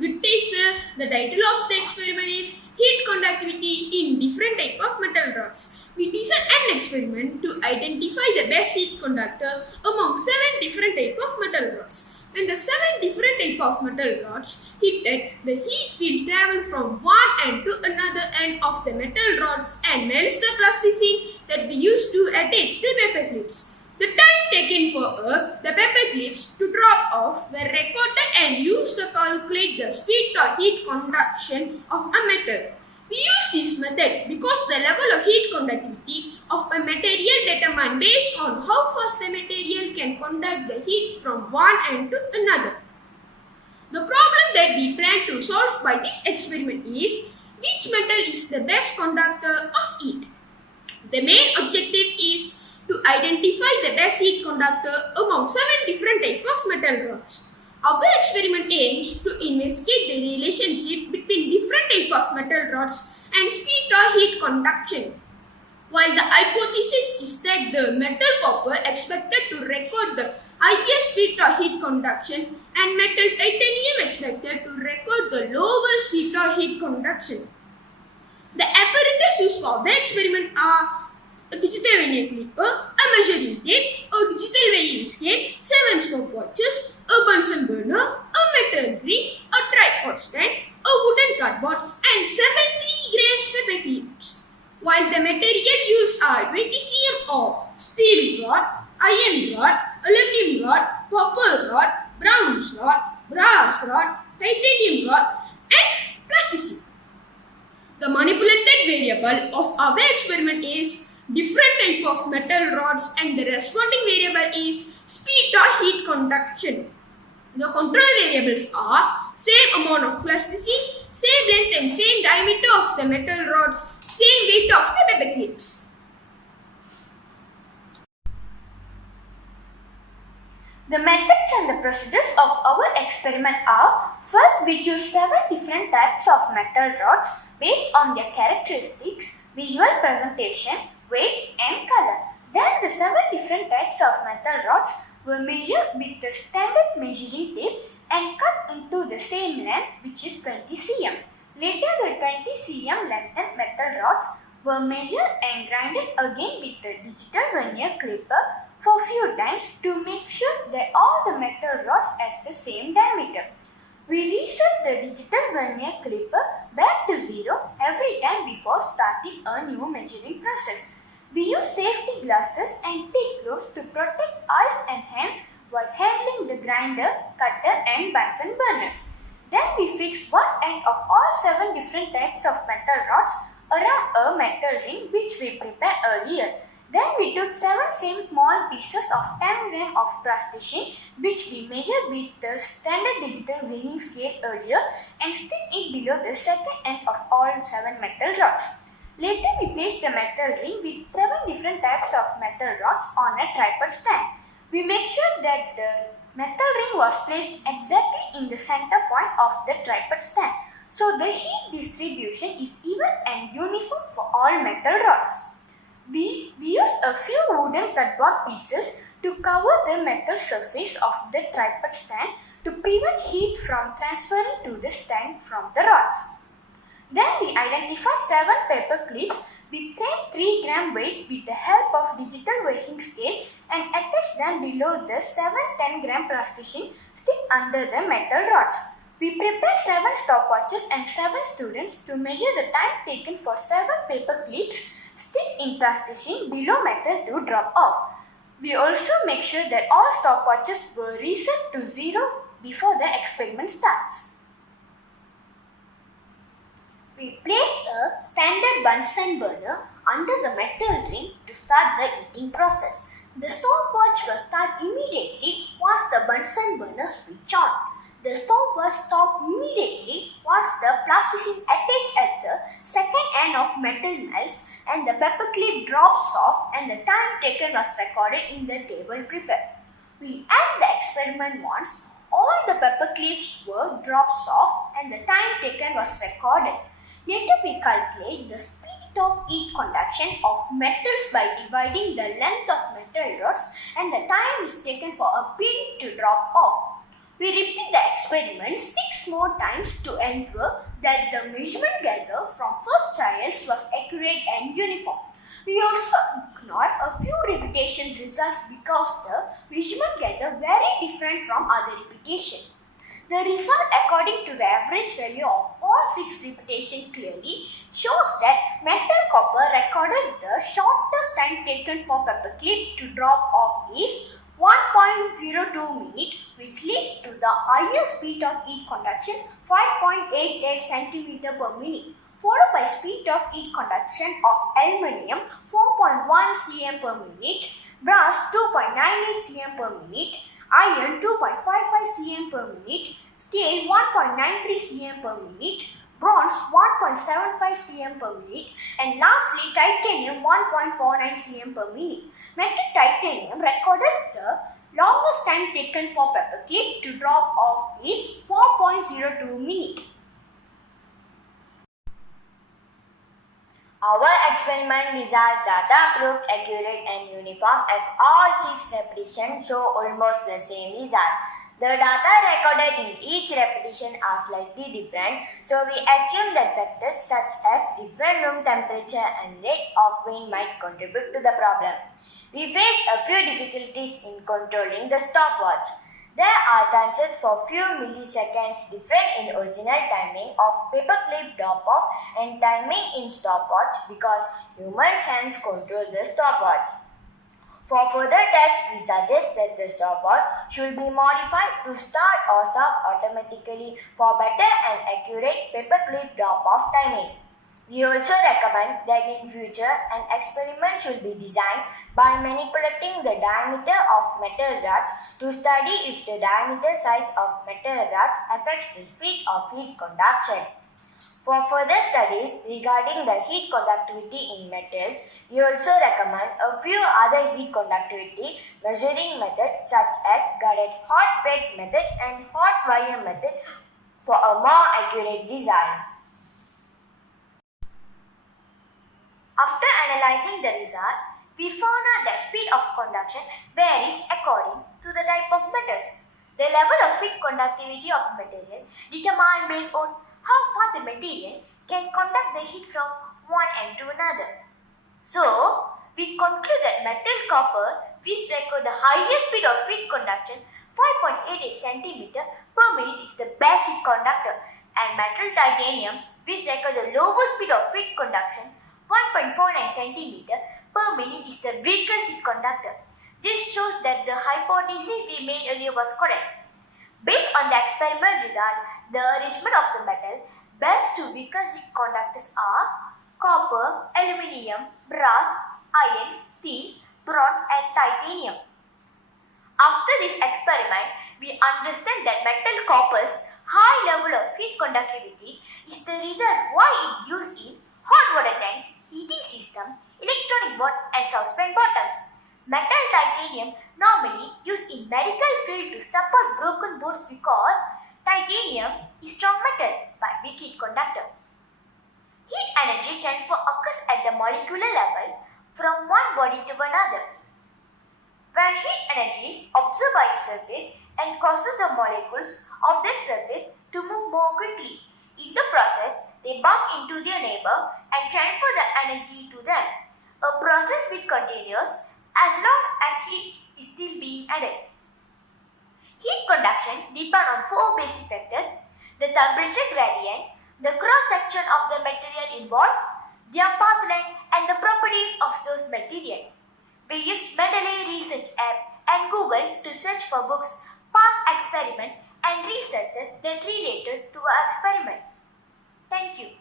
Good day, sir. The title of the experiment is Heat Conductivity in Different Type of Metal Rods. We designed an experiment to identify the best heat conductor among 7 different type of metal rods. When the 7 different type of metal rods heated, the heat will travel from one end to another end of the metal rods and melts the plasticine that we use to attach the paper clips. The time taken for the paper clips to drop off were recorded and used to calculate the speed or heat conduction of a metal. We use this method because the level of heat conductivity of a material determined based on how fast the material can conduct the heat from one end to another. The problem that we plan to solve by this experiment is which metal is the best conductor of heat. The main objective is to identify the best heat conductor among 7 different types of metal rods. Our experiment aims to investigate the relationship between different types of metal rods and speed or heat conduction. While the hypothesis is that the metal copper expected to record the highest speed or heat conduction and metal titanium expected to record the lowest speed or heat conduction. The apparatus used for the experiment are a digital vernier clipper, a measuring tape, a digital weighing scale, 7 stopwatches, a Bunsen burner, a metal ring, a tripod stand, a wooden cardboard, and 73 grams paper clips. While the material used are 20 cm of steel rod, iron rod, aluminum rod, copper rod, bronze rod, brass rod, titanium rod, and plasticine. The manipulated variable of our experiment is different type of metal rods and the responding variable is speed or heat conduction. The control variables are same amount of plasticine, same length and same diameter of the metal rods, same weight of the paper clips. The methods and the procedures of our experiment are: first, we choose 7 different types of metal rods based on their characteristics, visual presentation, weight and color. Then the 7 different types of metal rods were measured with the standard measuring tape and cut into the same length, which is 20 cm. Later, the 20 cm lengthened metal rods were measured and grinded again with the digital vernier clipper for few times to make sure that all the metal rods has the same diameter. We reset the digital vernier clipper back to 0 every time before starting a new measuring process. We use safety glasses and thick gloves to protect eyes and hands while handling the grinder, cutter and Bunsen burner. Then we fix one end of all 7 different types of metal rods around a metal ring which we prepared earlier. Then we took 7 same small pieces of 10 grams of plasticine which we measured with the standard digital weighing scale earlier and stick it below the second end of all 7 metal rods. Later we placed the metal ring with 7 different types of metal rods on a tripod stand. We make sure that the metal ring was placed exactly in the center point of the tripod stand, so the heat distribution is even and uniform for all metal rods. We use a few wooden cardboard pieces to cover the metal surface of the tripod stand to prevent heat from transferring to the stand from the rods. Then we identify 7 paper clips with same 3 gram weight with the help of digital weighing scale and attach them below the 7-10 gram plasticine stick under the metal rods. We prepare 7 stopwatches and 7 students to measure the time taken for 7 paper clips sticks in plasticine below metal to drop off. We also make sure that all stopwatches were reset to 0 before the experiment starts. We place a standard Bunsen burner under the metal ring to start the heating process. The stopwatch will start immediately once the Bunsen burner switch on. The stopwatch stops immediately once the plasticine attached at the second end of metal melts and the paper clip drops off and the time taken was recorded in the table prepared. We end the experiment once all the paper clips were drops off and the time taken was recorded. Later we calculate the speed of heat conduction of metals by dividing the length of metal rods and the time is taken for a pin to drop off. We repeat the experiment 6 more times to ensure that the measurement gathered from first trials was accurate and uniform. We also ignored a few repetition results because the measurement gathered very different from other repetition. The result according to the average value of all 6 repetitions clearly shows that metal copper recorded the shortest time taken for paperclip to drop off is 1.02 minute, which leads to the highest speed of heat conduction 5.88 cm per minute, followed by speed of heat conduction of aluminium 4.1 cm per minute, brass 2.98 cm per minute, iron 2.55 cm per minute, steel 1.93 cm per minute, bronze 1.75 cm per minute, and lastly titanium 1.49 cm per minute. Metal titanium recorded the longest time taken for paperclip to drop off is 4.02 minutes. Our experiment result data proved accurate and uniform as all 6 repetitions show almost the same result. The data recorded in each repetition are slightly different, so we assume that factors such as different room temperature and rate of wind might contribute to the problem. We faced a few difficulties in controlling the stopwatch. There are chances for few milliseconds different in original timing of paperclip drop-off and timing in stopwatch because humans' hands control the stopwatch. For further tests, we suggest that the stopwatch should be modified to start or stop automatically for better and accurate paperclip drop-off timing. We also recommend that in future, an experiment should be designed by manipulating the diameter of metal rods to study if the diameter size of metal rods affects the speed of heat conduction. For further studies regarding the heat conductivity in metals, we also recommend a few other heat conductivity measuring methods such as guided hot plate method and hot wire method for a more accurate design. After analyzing the result, we found out that speed of conduction varies according to the type of metals. The level of heat conductivity of material determined based on how far the material can conduct the heat from one end to another. So, we conclude that metal copper, which record the highest speed of heat conduction 5.88 cm per minute, is the best heat conductor, and metal titanium, which record the lowest speed of heat conduction 1.49 cm per minute, is the weakest heat conductor. This shows that the hypothesis we made earlier was correct. Based on the experiment result, the arrangement of the metal best to weakest heat conductors are copper, aluminium, brass, iron, steel, bronze, and titanium. After this experiment, we understand that metal copper's high level of heat conductivity is the reason why it used in hot water tanks, heating system, electronic board, and saucepan bottoms. Metal titanium normally used in medical field to support broken bones because titanium is strong metal but weak heat conductor. Heat energy transfer occurs at the molecular level from one body to another. When heat energy absorbed by a surface and causes the molecules of that surface to move more quickly. In the process, they bump into their neighbor and transfer the energy to them. A process which continues as long as heat is still being added. Heat conduction depends on 4 basic factors: the temperature gradient, the cross-section of the material involved, their path length, and the properties of those material. We use Mendeley Research app and Google to search for books, past experiment, and researches that related to our experiment. Thank you.